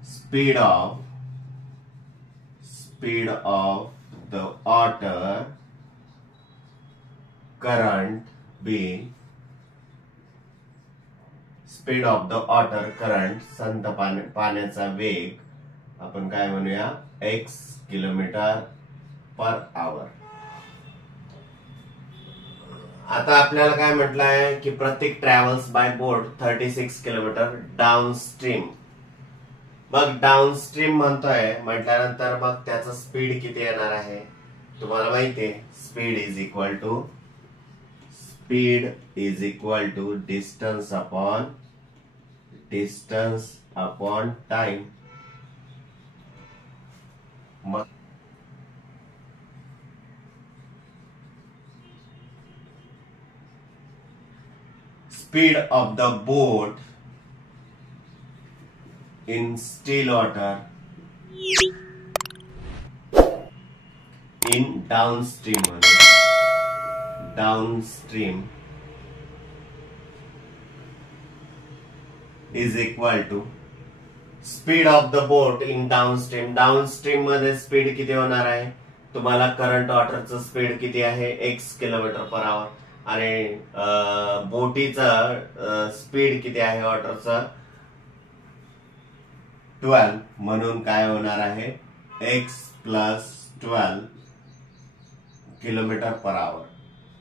speed of the water current be, speed of the water current संथ पाण्याचा वेग आपण काय म्हणूया, x किलोमीटर पर आवर. आता आपल्याला काय म्हटलं आहे की Pratik travels by boat 36 kilometre downstream. मग डाऊन स्ट्रीम म्हणतोय म्हटल्यानंतर मग त्याचं स्पीड किती येणार आहे तुम्हाला माहिती आहे. Speed is equal to distance upon time. Speed of the boat in still water in downstream is equal to speed of the boat in downstream. Downstream मध्ये स्पीड किती होणार आहे? तुम्हाला करंट वॉटरचं स्पीड किती आहे? x kilometre per hour. आणि बोटीचं speed किती आहे वॉटरचं? 12. म्हणून काय होणार आहे? x प्लस 12 किलोमीटर पर आवर.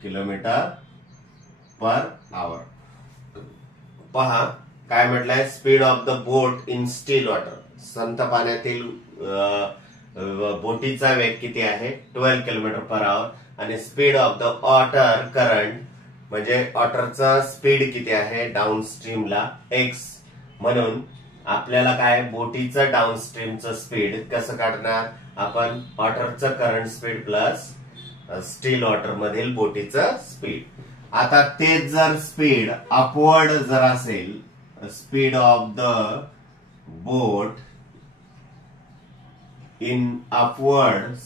किलोमीटर पर आवर. पहा काय म्हटलंय? Speed of the boat in steel water. संत पाण्यातील बोटीचा वेग किती आहे? 12 किलोमीटर पर आवर. आणि speed of the water current म्हणजे वॉटरचा स्पीड किती आहे डाऊनस्ट्रीमला? x. म्हणून आपल्याला काय बोटीचं डाऊनस्ट्रीमचं स्पीड कसं काढणार? आपण वॉटरचं current speed plus still water मधील बोटीचं स्पीड. आता तेच जर स्पीड अपवर्ड जर असेल, speed of the boat in upwards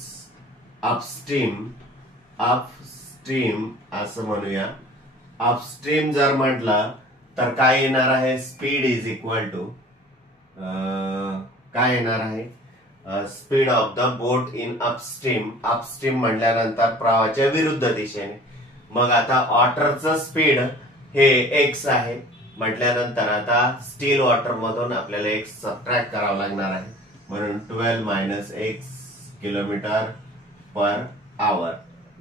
upstream असं म्हणूया. अपस्ट्रीम जर म्हटलं तर काय येणार आहे? स्पीड इज इक्वल टू काय येणार आहे? Speed of the boat in upstream. Upstream म्हटल्यानंतर प्रवाहाच्या विरुद्ध दिशेने. मग आता वॉटरचं स्पीड हे x आहे म्हटल्यानंतर आता स्टील वॉटर मधून आपल्याला x सबट्रॅक्ट करावं लागणार आहे. म्हणून 12 मायनस x किलोमीटर पर आवर.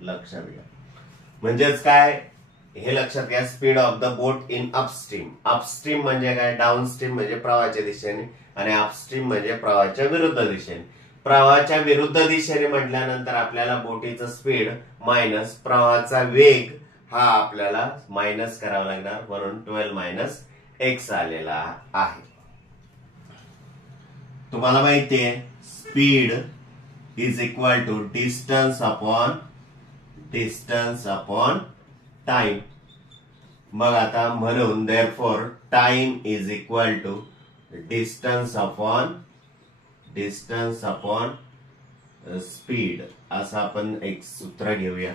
लक्षात घ्या. म्हणजेच काय हे लक्षात घ्या. Speed of the boat in upstream. Upstream म्हणजे काय? डाऊनस्ट्रीम म्हणजे प्रवाहाच्या दिशेने आणि अपस्ट्रीम म्हणजे प्रवाहाच्या विरुद्ध दिशेने. प्रवाहाच्या विरुद्ध दिशेने म्हटल्यानंतर आपल्याला बोटीचं स्पीड मायनस प्रवाहाचा वेग हा आपल्याला मायनस करावा लागणार. म्हणून 12 मायनस x आलेला आहे. तुम्हाला माहितीये speed is equal to distance upon time. मग आता म्हणून therefore time is equal to distance upon speed असं आपण एक सूत्र घेऊया.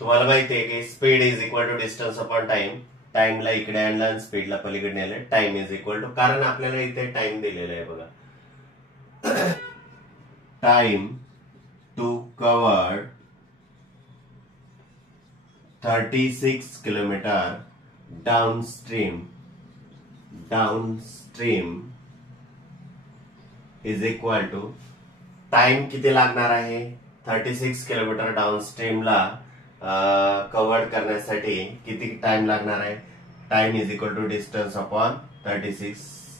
तुम्हाला माहितीये की speed is equal to distance upon time. टाइमला इकडे आणलं आणि स्पीडला पलीकडे नेलं. टाइम इज इक्वल टू, कारण आपल्याला इथे टाइम दिलेला आहे बघा. Time to cover 36 kilometre downstream is equal to time किती लागणार आहे? 36 किलोमीटर डाऊनस्ट्रीमला कव्हर करण्यासाठी किती टाइम लागणार आहे? Time is equal to distance upon 36.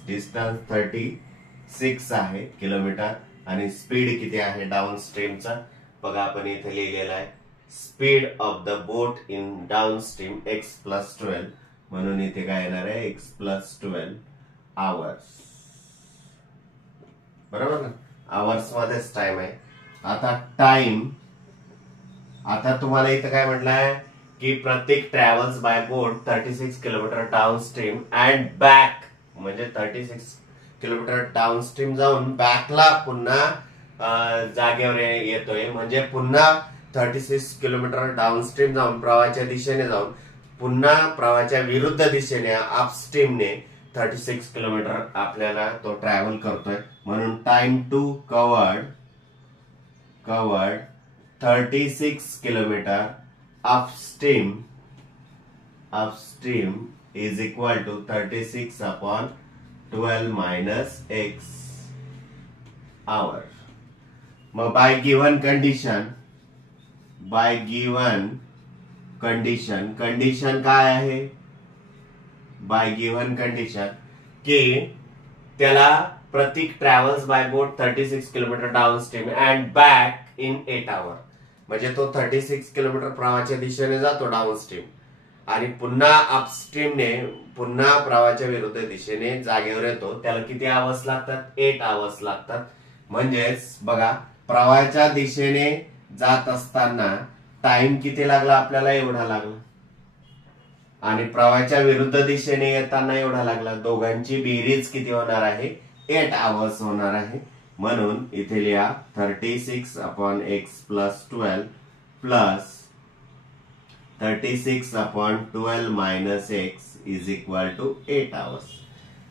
Distance 36 आहे किलोमीटर आणि स्पीड किती आहे डाऊनस्ट्रीमचा? बघा आपण इथे लिहिलेला आहे speed of the boat in downstream x plus 12. म्हणून इथे काय येणार आहे? x plus 12 hours. बरोबर ना? आवर्स मध्येच टाइम आहे. आता टाइम, आता तुम्हाला इथं काय म्हटलंय की प्रत्येक travels by boat 36 kilometre downstream and back. म्हणजे 36 किलोमीटर डाऊनस्ट्रीम जाऊन बॅकला पुन्हा जागेवर येतोय. म्हणजे पुन्हा 36 किलोमीटर डाऊनस्ट्रीम जाऊन प्रवाहाच्या दिशेने जाऊन पुन्हा प्रवाहाच्या विरुद्ध दिशेने अपस्ट्रीमने 36 किलोमीटर आपल्याला तो ट्रॅव्हल करतोय. म्हणून time to covered 36 kilometre upstream is equal to 36 upon 12 minus x hour. मग बाय गिव्हन कंडिशन काय आहे? बाय गिव्हन कंडिशन की त्याला प्रत्येक travels by boat 36 kilometre downstream and back in 8 आवर. म्हणजे तो 36 किलोमीटर प्रवाहाच्या दिशेने जातो डाऊनस्ट्रीम आणि पुन्हा अपस्ट्रीमने पुन्हा प्रवाहाच्या विरुद्ध दिशेने जागेवर येतो. त्याला किती आवर्स लागतात? 8 आवर्स लागतात. म्हणजेच बघा प्रवाहाच्या दिशेने जात असताना टाइम किती लागला आपल्याला? एवढा लागला. आणि प्रवाहाच्या विरुद्ध दिशेने येताना एवढा लागला. दोघांची बेरीज किती होणार आहे? 8 आवर्स होणार आहे. म्हणून इथे लिहा 36 upon x plus 12 plus 36 upon 12 minus x is equal to 8 hours.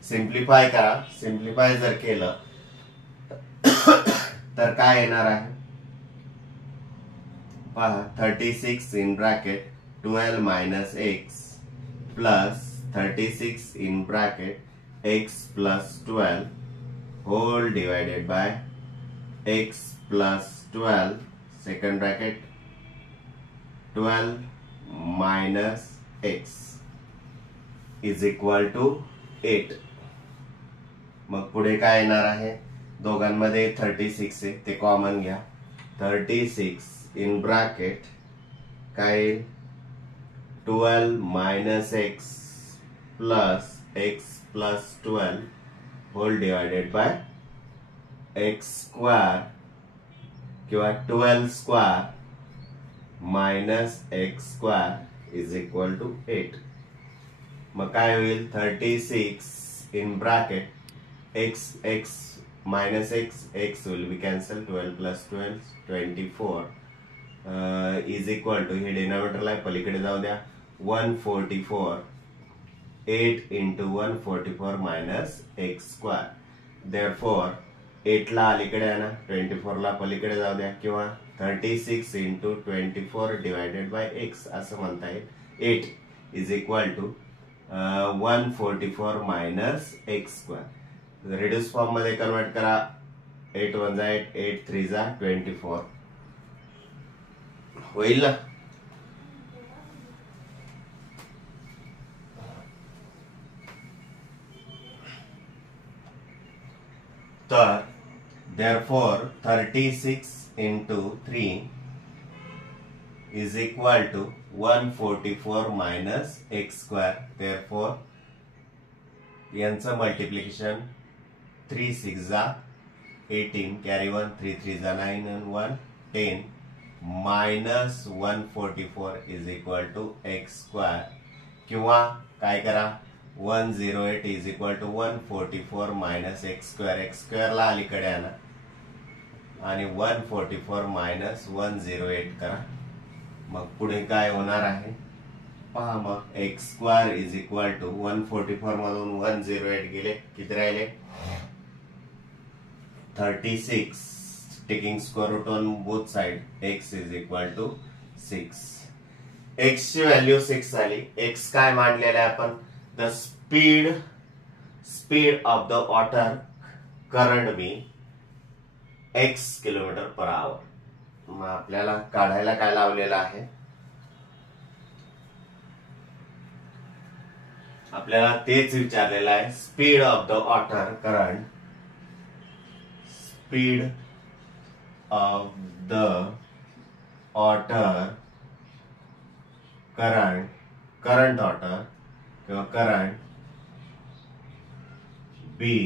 Simplify करा. सिम्प्लिफाय जर केलं तर काय येणार आहे पहा. 36 in bracket 12 minus x plus 36 in bracket x plus 12 whole divided by x plus 12 second bracket 12 minus x is equal to 8. मग पुढे काय येणार आहे, दोघांमध्ये 36 आहे ते कॉमन घ्या. 36 इन ब्रॅकेट काय 12 minus x plus 12 whole divided by x square किंवा 12 square minus x square is equal to 8. मग काय होईल 36 in bracket x minus x will be cancel. 12 plus 12 24 is equal to हे डिनॉमिनेटरला पलीकडे जाऊ द्या 144. 8 into 144 minus x square. Therefore 8 ला अलीकडे आणा 24 ला पलीकडे जाऊ द्या किंवा 36 इंटू 24 डिवायडेड बाय एक्स असं म्हणता येईल. 8 is equal to 144 minus x square. Reduce form मध्ये कन्वर्ट करा. 8 1 जा 8 8 3 जा 24 होईल ना. तर therefore 36 into 3 is equal to 144 minus x square. Therefore यांचं मल्टिप्लिकेशन 3 6 जा 18 कॅरी 1 3 3 जा 9 and 1 10 minus 144 is equal to x square. किंवा काय करा 108 is equal to 144 minus x square. x square ला अलीकडे आणा आणि 144 minus 108 करा. मग पुढे काय होणार आहे पहा. मग x square is equal to 144 मधून 108 गेले किती राहिले 36. taking square root on both side x is equal to 6. x ची व्हॅल्यू 6 झाली. x काय मांडलेला आहे आपण the speed of the water current be x kilometre per आवर. मग आपल्याला काढायला काय लावलेलं आहे आपल्याला तेच विचारलेलं आहे. Speed of the water current speed of the water current water किंवा करंट बी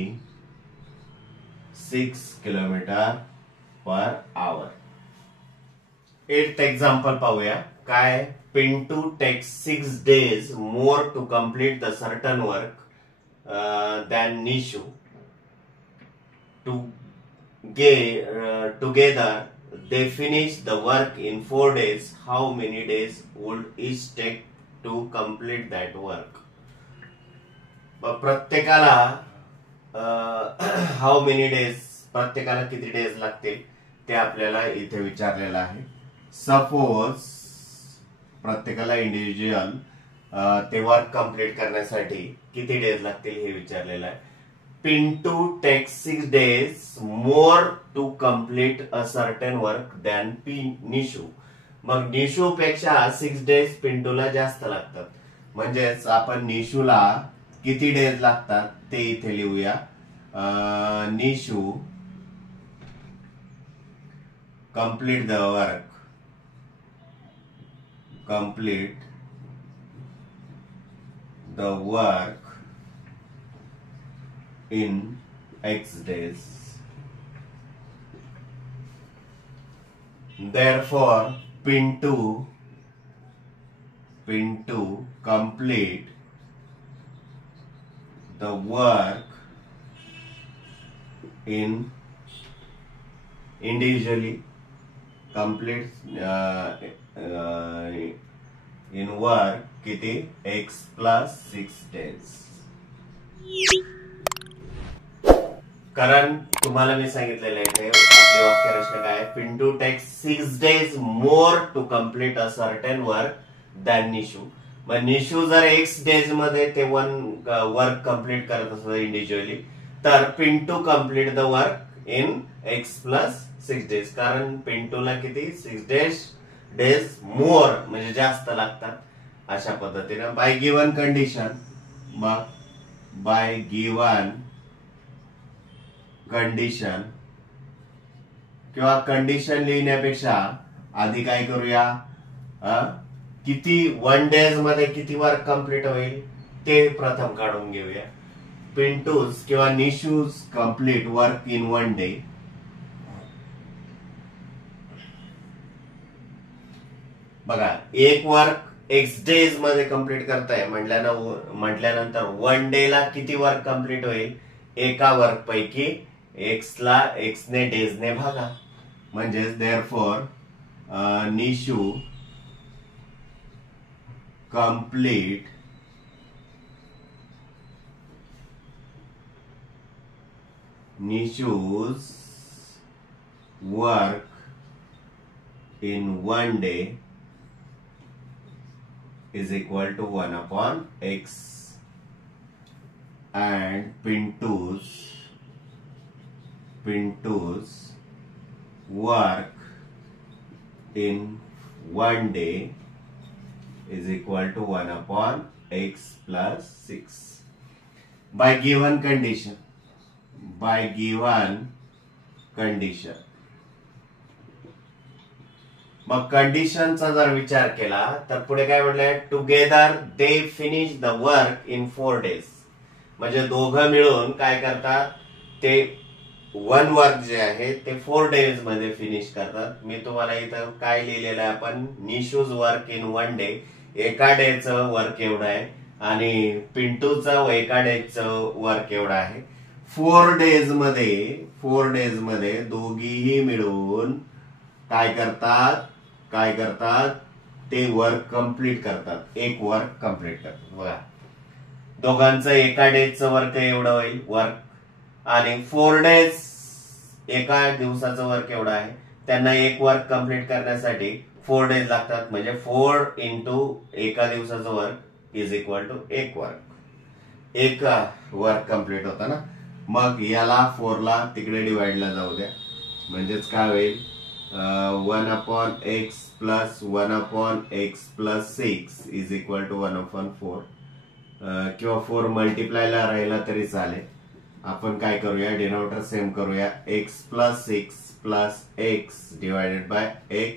6 किलोमीटर पर आवर. 8th एक्झाम्पल पाहूया. काय Pinto takes 6 days more to complete the certain work than Nishu. Together they finish the work in 4 days. How many days would each take to complete that work? प्रत्येकाला how many days प्रत्येकाला किती days लागतील ते आपल्याला इथे विचारलेलं आहे. Suppose प्रत्येकाला इंडिव्हिज्युअल ते वर्क कंप्लीट करण्यासाठी किती डेज लागतील हे विचारलेलं आहे. Pinto takes 6 days more to complete a certain work than Nishu. मग निशू पेक्षा 6 डेज पिंटूला जास्त लागतात. म्हणजेच आपण निशूला किती डेज लागतात ते इथे लिहूया. Nishu complete the work in X days. Therefore Pinto complete the work in individually complete in work किती x plus 6 days. कारण तुम्हाला मी सांगितलेलं आहे आपली वाक्यरचना काय, Pintu takes 6 days more to complete a certain work than Nishu. मग निशू जर X days मध्ये ते वर्क कम्प्लीट करत असत इंडिव्हिज्युअली, तर Pintu complete the work in X plus 6 days. कारण पिंटूला किती 6 days मोर म्हणजे जास्त लागतात. अशा पद्धतीने bye given condition, bye given condition किंवा कंडिशन लिहिण्यापेक्षा आधी काय करूया, किती 1 days मध्ये किती वर्क कंप्लीट होईल ते प्रथम काढून घेऊया. पिंटूज किंवा निशूज कंप्लीट वर्क इन 1 day. बघा, एक वर्क X days मध्ये कंप्लीट करताय म्हटल्यानंतर 1 day ला किती वर्क कंप्लीट होईल, एका वर्क पैकी X ला X ने डेज ने भागा. म्हणजेच therefore Nishu complete Nishu's work in 1 day is equal to 1 upon X, and Pintu's work in 1 day is equal to 1 upon X plus 6 by given condition. मग कंडिशनचा जर विचार केला तर पुढे काय म्हटलंय, together they finish the work in 4 days. म्हणजे दोघं मिळून काय करतात, ते 1 वर्क जे आहे ते 4 days मध्ये फिनिश करतात. मी तुम्हाला इथं काय लिहिलेलं आहे, आपण निशूज वर्क इन 1 day, एका डेचं वर्क एवढं आहे, आणि पिंटूचं एका डेचं वर्क एवढं आहे. 4 days मध्ये दोघीही मिळून काय करतात ते वर्क कंप्लीट करतात, एक वर्क कंप्लीट करतात. बघा, दोघांचं एका डेजचं वर्क एवढं होईल वर्क, आणि 4 days एका दिवसाचं वर्क एवढं आहे. त्यांना एक वर्क कंप्लीट करण्यासाठी 4 days लागतात. म्हणजे 4 into एका दिवसाचं वर्क इज इक्वल टू एक वर्क कंप्लीट होता ना. मग याला 4 ला तिकडे डिवाइडला जाऊ द्या, म्हणजेच काय होईल, 1 upon X plus 1 upon X plus 6 is equal to 1 upon 4. किंवा 4 मल्टिप्लायला राहिला तरी चालेल. आपण काय करूया, डिनॉमिनेटर सेम करूया, X plus 6 plus X divided by X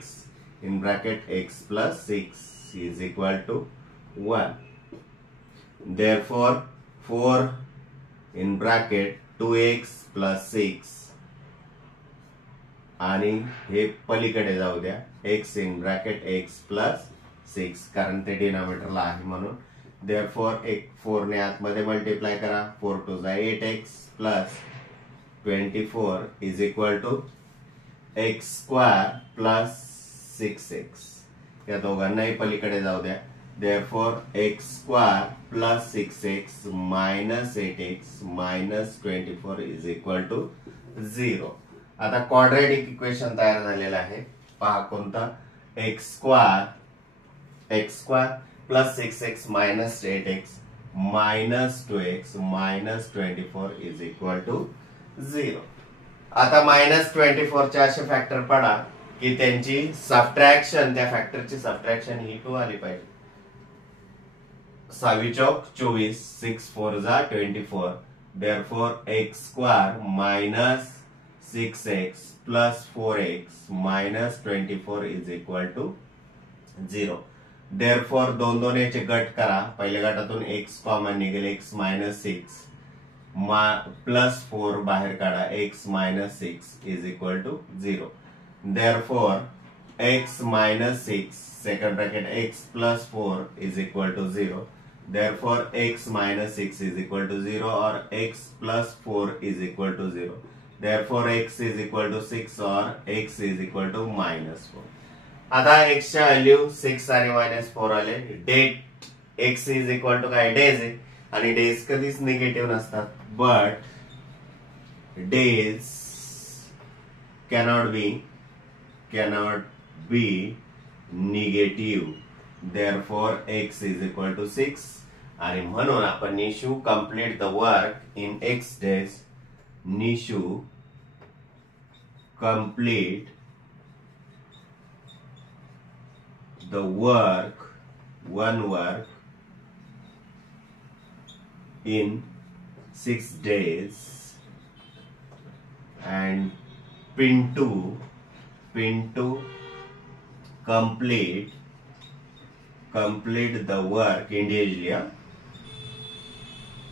in bracket X plus 6 is equal to 1. Therefore 4 in bracket 2x plus 6, आणि हे पलीकडे जाऊ द्या, x in bracket x plus 6, कारण ते डिनॉमिनेटरला आहे म्हणून. देअरफॉर 4 ने आतमध्ये मल्टिप्लाय करा, 4 2 8x plus 24 is equal to x square plus 6x. या दोघांनाही पलीकडे जाऊ द्या. Therefore x square plus 6x minus 8x minus 24 is equal to 0. आता क्वाड्रॅटिक इक्वेशन तयार झालेलं आहे. पहा कोणता, x square plus 6x minus 8x minus 2x minus 24 is equal to 0. आता -24 चे असे फॅक्टर पडा की त्यांची सबट्रॅक्शन, त्या फॅक्टरची सबट्रॅक्शन ही 2 आली पाहिजे. 6 चौक 24, 6 4 24. Therefore x square minus 6x plus 4x minus 24 is equal to 0. Therefore दोन याचे गट करा. पहिल्या गटातून x कॉमन निघेल, x minus 6 प्लस 4 बाहेर काढा, x minus 6 is equal to 0. Therefore x minus 6 second bracket x plus 4 is equal to 0. Therefore x minus 6 is equal to 0 or x plus 4 is equal to 0. Therefore x is equal to 6 or x is equal to minus 4. आता x च्या value 6 आणि -4 आले. That x is equal to काय, days आहे, आणि days कधीच negative नसतात. But days cannot be negative, therefore x is equal to 6. आणि म्हणून आपण Nishu complete the work in x days. Nishu complete the work in 6 days, and Pintu complete the work individually,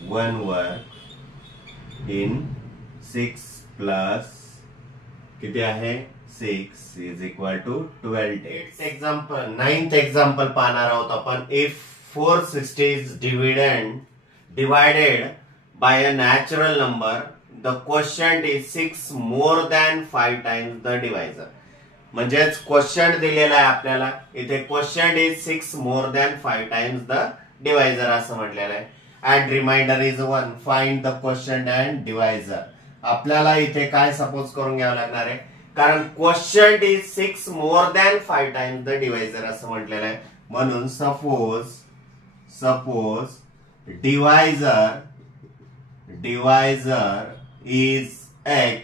one work in 6 plus किती आहे 6 is equal to 12 days. Ninth example पाहणार आहोत आपण. If 460 is divided by a natural number, the quotient is 6 more than 5 times the divisor. म्हणजेच question दिलेला आहे आपल्याला. इथे question is 6 more than 5 times the divisor असं म्हटलेलं आहे. and remainder is 1. Find the question and divisor. आपल्याला इथे काय सपोज करून घ्यावं लागणार आहे, कारण question is 6 more than 5 times the divisor असं म्हटलेलं आहे. म्हणून सपोज डिवायझर इज x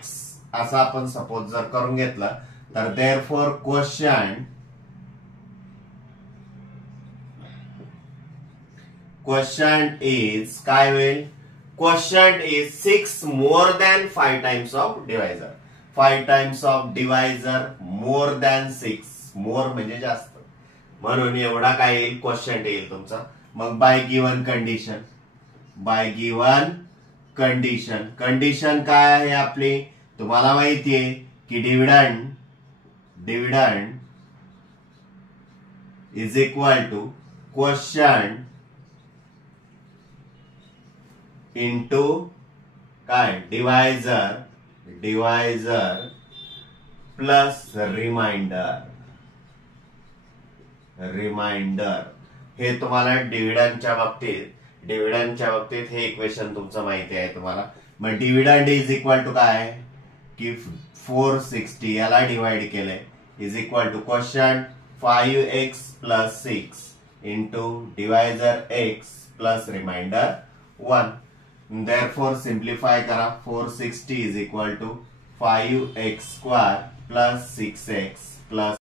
असं आपण सपोज जर करून घेतलं तर therefore quotient is काय होईल, quotient is 6 more than 5 times of divisor. 5 times of divisor more than 6. more म्हणजे जास्त, म्हणून एवढा काय येईल quotient येईल तुमचा. मग बाय गिवन कंडिशन काय आहे आपली, तुम्हाला माहिती आहे की dividend is equal to quotient into काय डिवायझर प्लस रिमाइंडर. हे तुम्हाला डिव्हिडंडच्या बाबतीत हे इक्वेशन तुमचं माहिती आहे तुम्हाला. मग डिव्हिडंड इज इक्वल टू काय की 460 याला डिवाइड केलंय is equal to quotient 5x plus 6 into divisor x plus remainder 1. Therefore simplify करा. 460 is equal to 5x square plus 6x plus